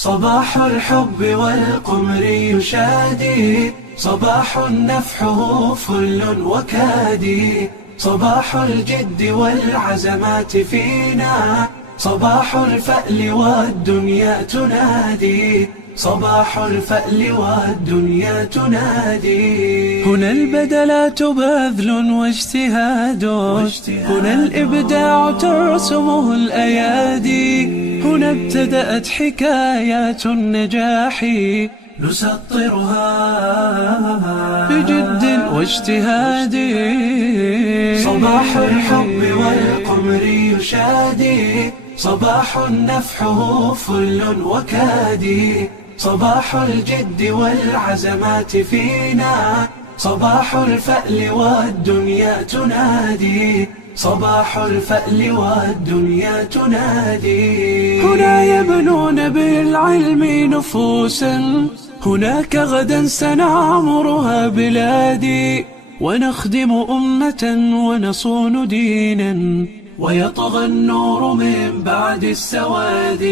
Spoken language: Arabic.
صباح الحب والقمر يشادي، صباح نفحه فل وكادي، صباح الجد والعزمات فينا، صباح الفأل والدنيا تنادي، صباح الفأل والدنيا تنادي. هنا البدلات بذل واجتهاد، هنا الإبداع ترسمه الأيادي، هنا ابتدأت حكايات النجاح نسطرها بجد واجتهاد. صباح الحب والقمر يشادي، صباح نفحه فل وكادي، صباح الجد والعزمات فينا، صباح الفأل والدنيا تنادي، صباح الفأل والدنيا تنادي. هنا يبنون بالعلم نفوسا، هناك غدا سنعمرها بلادي، ونخدم أمة ونصون دينا، ويطغى النور من بعد السواد.